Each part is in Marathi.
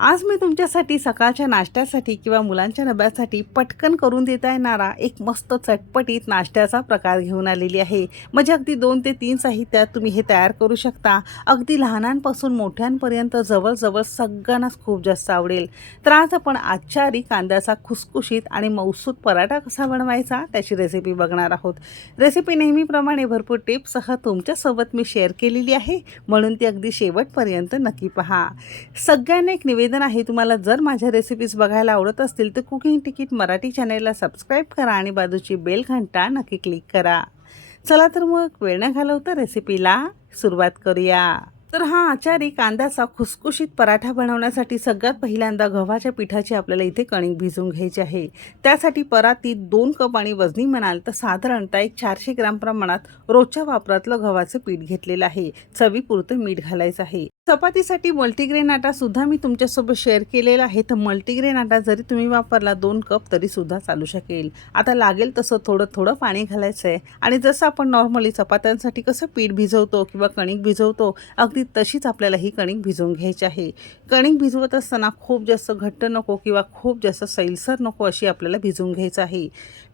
आज मी तुमच्यासाठी सकाळच्या नाश्त्यासाठी किंवा मुलांच्या डब्यासाठी पटकन करून देता येणारा एक मस्त चटपटीत नाश्त्याचा प्रकार घेऊन आलेली आहे. म्हणजे अगदी दोन ते तीन साहित्यात तुम्ही हे तयार करू शकता. अगदी लहानांपासून मोठ्यांपर्यंत जवळजवळ सगळ्यांनाच खूप जास्त आवडेल. तर आज आपण आचारी कांद्याचा खुसखुशीत आणि मौसूद पराठा कसा बनवायचा त्याची रेसिपी बघणार आहोत. रेसिपी नेहमीप्रमाणे भरपूर टिप्ससह तुमच्यासोबत मी शेअर केलेली आहे. म्हणून ती अगदी शेवटपर्यंत नक्की पहा. सगळ्यांना एक निवेदन आहे तुम्हाला जर माझ्या रेसिपीज बघायला आवडत असतील तर कुकिंग तिकीट मराठी चॅनेलला सबस्क्राईब करा आणि बाजूची बेल घंटा नक्की क्लिक करा. चला तर मग वेळ न घालवता रेसिपीला सुरुवात करूया. तर हा आचारी कांद्याचा खुसखुशीत पराठा बनवण्यासाठी सगळ्यात पहिल्यांदा गव्हाच्या पिठाची आपल्याला इथे कणिक भिजवून घ्यायची आहे. त्यासाठी परातीत दोन कप आणि वजनी म्हणाल तर साधारणतः एक चारशे ग्राम प्रमाणात रोजच्या वापरातलं गव्हाचं पीठ घेतलेलं आहे. चवीपुरतं मीठ घालायचं आहे. चपातीसाठी मल्टीग्रेन आटा सुद्धा मी तुमच्यासोबत शेअर केलेला आहे. तर मल्टीग्रेन आटा जरी तुम्ही वापरला दोन कप तरी सुद्धा चालू शकेल. आता लागेल तसं थोडं थोडं पाणी घालायचं आहे आणि जसं आपण नॉर्मली चपात्यांसाठी कसं पीठ भिजवतो किंवा कणिक भिजवतो अगदी तशीच आपल्याला ही कणिक भिजवून घ्यायची आहे. कणिक भिजवत असताना खूप जास्त घट्ट नको किंवा खूप जास्त सैलसर नको अशी आपल्याला भिजवून घ्यायचं आहे.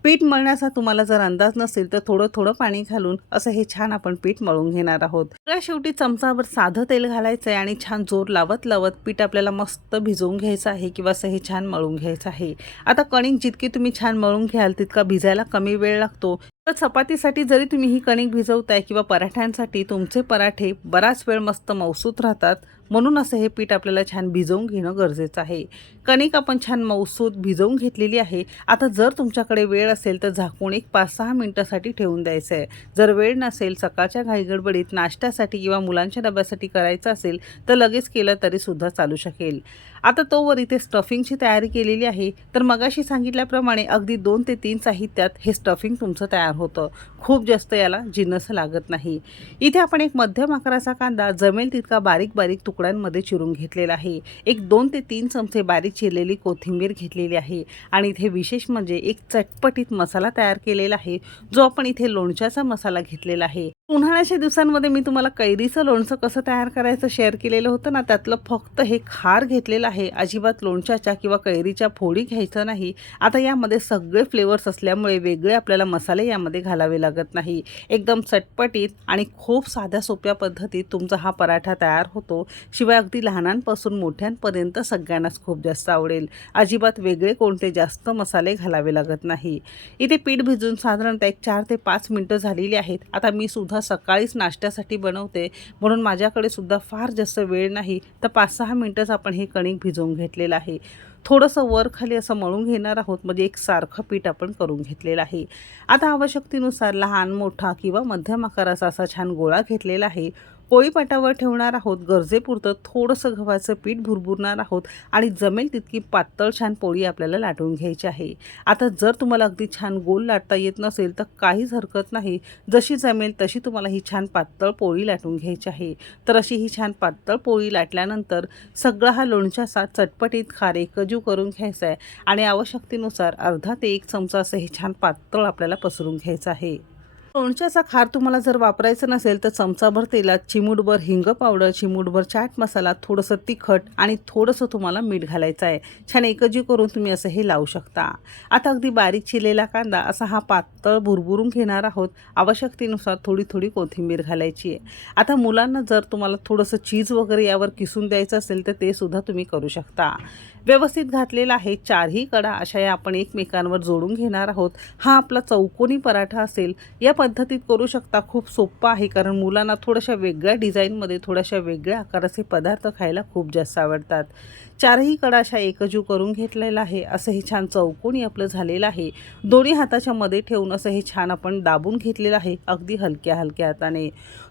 पीठ मळण्याचा तुम्हाला जर अंदाज नसेल तर थोडं थोडं पाणी घालून असं हे छान आपण पीठ मळून घेणार आहोत. सगळ्या शेवटी चमचावर साधं तेल घालायचं आहे आणि छान जोर लावत लावत पीठ आपल्याला मस्त भिजवून घ्यायचं आहे किंवा असं हे छान मळून घ्यायचं आहे. आता कणिक जितकी तुम्ही छान मळून घ्याल तितका भिजायला कमी वेळ लागतो. तर चपातीसाठी जरी तुम्ही ही कणिक भिजवताय किंवा पराठ्यांसाठी तुमचे पराठे बराच वेळ मस्त मौसूत राहतात. म्हणून असं हे पीठ आपल्याला छान भिजवून घेणं गरजेचं आहे. कणिक आपण छान मऊसूत भिजवून घेतलेली आहे. आता जर तुमच्याकडे वेळ असेल तर झाकून एक पाच सहा मिनटासाठी ठेवून द्यायचं आहे जर वेळ नसेल सकाळच्या घाईगडबडीत नाश्त्यासाठी किंवा मुलांच्या डब्यासाठी करायचं असेल तर लगेच केलं तरी सुद्धा चालू शकेल. आता तोवर इथे स्टफिंगची तयारी केलेली आहे. तर मगाशी सांगितल्याप्रमाणे अगदी दोन ते तीन साहित्यात हे स्टफिंग तुमचं तयार होतं. खूप जास्त याला जिन्नस लागत नाही. इथे आपण एक मध्यम आकाराचा कांदा जमेल तितका बारीक बारीक तुकड्यांमध्ये चिरून घेतलेला आहे. एक दोन ते तीन चमचे बारीक चिरलेली कोथिंबीर घेतलेली आहे. आणि इथे विशेष म्हणजे एक चटपटीत मसाला तयार केलेला आहे जो आपण इथे लोणच्याचा मसाला घेतलेला आहे. उन्हाळ्याच्या दिवसांमध्ये मी तुम्हाला कैरीचं लोणचं कसं तयार करायचं शेअर केलेलं होतं ना त्यातलं फक्त हे खार घेतलेलं आहे. अजिबात लोणच्याच्या किंवा कैरीच्या फोडी घ्यायचं नाही. आता यामध्ये सगळे फ्लेवर्स असल्यामुळे वेगळे आपल्याला मसाले यामध्ये घालावे लागत नाही. एकदम चटपटीत आणि खूप साध्या सोप्या पद्धतीत तुमचा हा पराठा तयार होतो. शिवाय अगदी लहानांपासून मोठ्यांपर्यंत सगळ्यांनाच खूप जास्त आवडेल. अजिबात वेगळे कोणते जास्त मसाले घालावे लागत नाही. इथे पीठ भिजून साधारणतः एक चार ते पाच मिनटं झालेली आहेत. आता मी सुद्धा सकाळीच नाश्त्यासाठी बनवते. म्हणून माझ्याकडे सुद्धा फार जास्त वेळ नाही. तर पाच सहा मिनटंच आपण हे कणिक भिजवून घेतलेलं आहे. थोडंसं वर खाली असं मळून घेणार आहोत. म्हणजे एक सारखं पीठ आपण करून घेतलेलं आहे. आता आवश्यकतेनुसार लहान मोठा किंवा मध्यम आकाराचा असा छान गोळा घेतलेला आहे. पोळीपाटावर ठेवणार आहोत गरजेपुरतं थोडंसं गव्हाचं पीठ भुरभुरणार आहोत आणि जमेल तितकी पातळ छान पोळी आपल्याला लाटून घ्यायची आहे. आता जर तुम्हाला अगदी छान गोल लाटता येत नसेल तर काहीच हरकत नाही. जशी जमेल तशी तुम्हाला ही छान पातळ पोळी लाटून घ्यायची आहे. तर अशी ही छान पातळ पोळी लाटल्यानंतर सगळा हा लोणच्याचा चटपटीत खार एकजू करून घ्यायचा आहे आणि आवश्यकतेनुसार अर्धा ते एक चमचा असं हे छान पातळ आपल्याला पसरून घ्यायचं आहे. लोणच्याचा खार तुम्हाला जर वापरायचं नसेल तर चमचाभर तेलात चिमूटभर हिंग पावडर चिमूटभर चाट मसाला थोडंसं तिखट आणि थोडंसं तुम्हाला मीठ घालायचं आहे. छान एकजी करून तुम्ही असं हे लावू शकता. आता अगदी बारीक चिरलेला कांदा असा हा पातळ भुरभुरून घेणार आहोत. आवश्यकतेनुसार थोडी थोडी कोथिंबीर घालायची आहे. आता मुलांना जर तुम्हाला थोडंसं चीज वगैरे यावर किसून द्यायचं असेल तर ते सुद्धा तुम्ही करू शकता. व्यवस्थित घातलेला आहे. चारही कडा अशा या आपण एकमेकांवर जोडून घेणार आहोत. हा आपला चौकोनी पराठा असेल. या पद्धतीत करू शकता खूप सोप्पा आहे. कारण मुलांना थोड्याशा वेगळ्या डिझाईनमध्ये थोड्याशा वेगळ्या आकाराचे पदार्थ खायला खूप जास्त आवडतात. चारही कडा अशा एकजू करून घेतलेला आहे. असं हे छान चौकोनी आपलं झालेलं आहे. दोन्ही हाताच्या मध्ये ठेवून असं हे छान आपण दाबून घेतलेलं आहे. अगदी हलक्या हलक्या हाताने.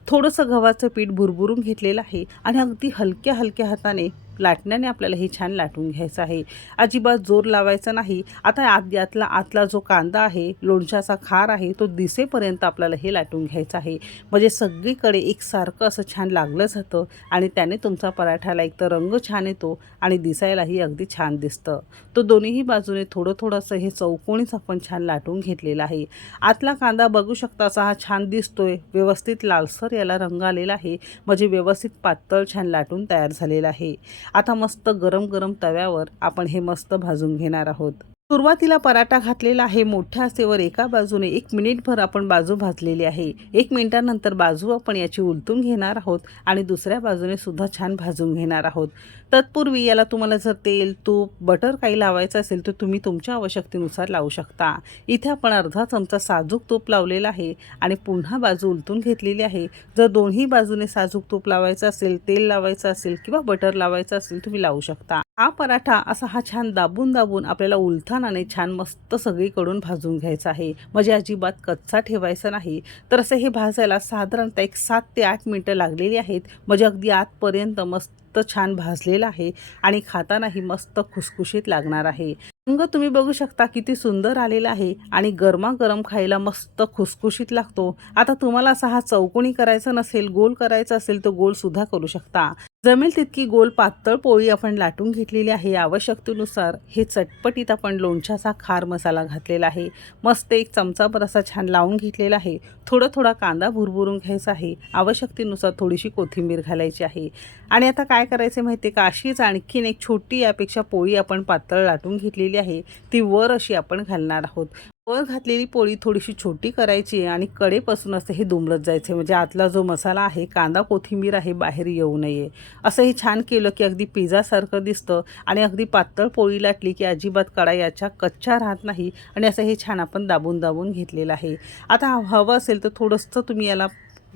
थोडंसं गव्हाचं पीठ भुरभुरून घेतलेलं आहे आणि अगदी हलक्या हलक्या हाताने लाटण्याने आपल्याला हे छान लाटून घ्यायचं आहे. अजिबात जोर लावायचा नाही. आता आत यातला आतला जो कांदा आहे लोणच्याचा खार आहे तो दिसेपर्यंत आपल्याला हे लाटून घ्यायचं आहे. म्हणजे सगळीकडे एकसारखं असं छान लागलं जातं आणि त्याने तुमचा पराठाला एक तर रंग छान येतो आणि दिसायलाही अगदी छान दिसतं. तो दोन्हीही बाजूने थोडं थोडंसं हे चौकोणीच आपण छान लाटून घेतलेलं आहे. आतला कांदा बघू शकता असा हा छान दिसतोय. व्यवस्थित लालसर याला रंग आलेला आहे. म्हणजे व्यवस्थित पातळ छान लाटून तयार झालेला आहे. आता मस्त गरम गरम तव्यावर आपण हे मस्त भाजून घेणार आहोत. सुरुवातीला पराठा घातलेला आहे. मोठ्या असेवर एका बाजूने एक मिनिटभर आपण बाजू भाजलेली आहे. एक मिनिटानंतर बाजू आपण याची उलटून घेणार आहोत आणि दुसऱ्या बाजूने सुद्धा छान भाजून घेणार आहोत. तत्पूर्वी याला तुम्हाला जर तेल तूप बटर काही लावायचं असेल तर तुम्ही तुमच्या आवश्यकतेनुसार लावू शकता. इथे आपण अर्धा चमचा साजूक तूप लावलेला आहे आणि पुन्हा बाजू उलटून घेतलेली आहे. जर दोन्ही बाजूने साजूक तूप लावायचं असेल तेल लावायचं असेल किंवा बटर लावायचं असेल तुम्ही लावू शकता. हा पराठा असा हा छान दाबून दाबून आपल्याला उलथानाने छान मस्त सगळीकडून भाजून घ्यायचा आहे. म्हणजे अजिबात कच्चा ठेवायचा नाही. तर असं हे भाजायला साधारणतः एक सात ते आठ मिनटं लागलेली आहेत. म्हणजे अगदी आतपर्यंत मस्त छान भाजलेलं आहे आणि खातानाही मस्त खुसखुशीत लागणार आहे. रंग तुम्ही बघू शकता किती सुंदर आलेला आहे आणि गरमागरम खायला मस्त खुसखुशीत लागतो. आता तुम्हाला असा हा चौकोनी करायचा नसेल गोल करायचा असेल तर गोल सुद्धा करू शकता. जमेल तितकी गोल पातळ पोळी आपण लाटून घेतलेली आहे. आवश्यकतेनुसार हे चटपटीत आपण लोणच्याचा खार मसाला घातलेला आहे. मस्त एक चमचाभर असा छान लावून घेतलेला आहे. थोडं थोडा कांदा भुरभुरून घ्यायचा आहे. आवश्यकतेनुसार थोडीशी कोथिंबीर घालायची आहे. आणि आता काय करायचं माहिती आहे का? अशीच आणखीन एक छोटी यापेक्षा पोळी आपण पातळ लाटून घेतलेली आहे. ती वर अशी आपण घालणार आहोत. वर घातलेली पोळी थोडीशी छोटी करायची आहे आणि कडेपासून असं हे दुमरत जायचं म्हणजे आतला जो मसाला आहे कांदा कोथिंबीर आहे बाहेर येऊ नये. असं हे छान केलं की अगदी पिझ्झासारखं दिसतं आणि अगदी पातळ पोळी लाटली की अजिबात कडा याच्या कच्च्या राहत नाही आणि असं हे छान आपण दाबून दाबून घेतलेलं आहे. आता हवं असेल तर थोडंसं तुम्ही याला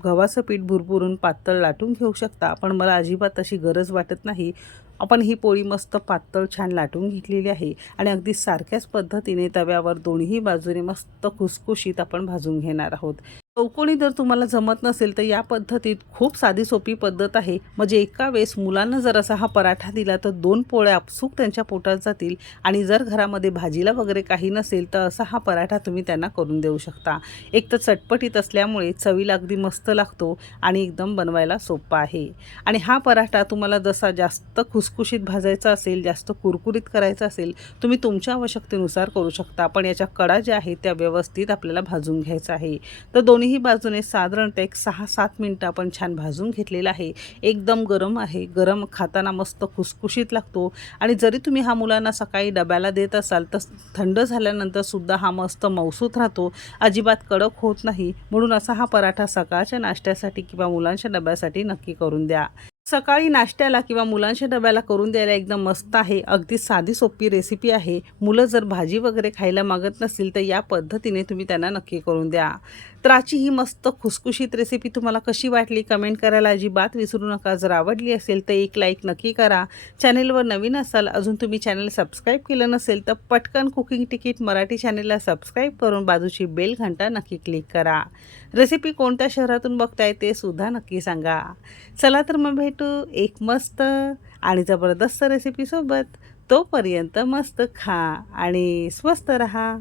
गव्हाचं पीठ भुरभुरून पातळ लाटून घेऊ शकता. पण मला अजिबात तशी गरज वाटत नाही. आपण ही पोळी मस्त पातळ छान लाटून घेतलेली आहे आणि अगदी सारख्याच पद्धतीने तव्यावर दोन्ही बाजूने मस्त खुसखुशीत आपण भाजून घेणार आहोत. चौकोणी जर तुम्हाला जमत नसेल तर या पद्धतीत खूप साधी सोपी पद्धत आहे. म्हणजे एका वेळेस मुलांना जर असा हा पराठा दिला तर दोन पोळ्या आपसूक त्यांच्या पोटात जातील आणि जर घरामध्ये भाजीला वगैरे काही नसेल तर असा हा पराठा तुम्ही त्यांना करून देऊ शकता. एक तर चटपटीत असल्यामुळे चवीला अगदी मस्त लागतो आणि एकदम बनवायला सोपा आहे. आणि हा पराठा तुम्हाला जसा जास्त खुसखुशीत भाजायचा असेल जास्त कुरकुरीत करायचा असेल तुम्ही तुमच्या आवश्यकतेनुसार करू शकता. पण याच्या कडा ज्या आहेत त्या व्यवस्थित आपल्याला भाजून घ्यायचा आहे. तर दोन्ही दोन्हीही बाजूने साधारणतः एक सहा सात मिनटं आपण छान भाजून घेतलेला आहे. एकदम गरम आहे. गरम खाताना मस्त खुसखुशीत लागतो. आणि जरी तुम्ही हा मुलांना सकाळी डब्याला देत असाल तर थंड झाल्यानंतर सुद्धा हा मस्त मौसूत राहतो. अजिबात कडक होत नाही. म्हणून असा हा पराठा सकाळच्या नाश्त्यासाठी किंवा मुलांच्या डब्यासाठी नक्की करून द्या. सकाळी नाश्त्याला किंवा मुलांच्या डब्याला करून द्यायला एकदम मस्त आहे. अगदी साधी सोपी रेसिपी आहे. मुलं जर भाजी वगैरे खायला मागत नसतील तर या पद्धतीने तुम्ही त्यांना नक्की करून द्या. तर आजची ही मस्त खुसखुशीत रेसिपी तुम्हाला कशी वाटली कमेंट करायला अजिबात विसरू नका. जर आवडली असेल तर एक लाईक नक्की करा. चॅनेलवर नवीन असाल अजून तुम्ही चॅनल सबस्क्राईब केलं नसेल तर पटकन कुकिंग तिकीट मराठी चॅनेलला सबस्क्राईब करून बाजूची बेल घंटा नक्की क्लिक करा. रेसिपी कोणत्या शहरातून बघताय ते सुद्धा नक्की सांगा. चला तर मग भेटू एक मस्त आणि जबरदस्त रेसिपीसोबत तोपर्यंत मस्त खा आणि स्वस्त रहा.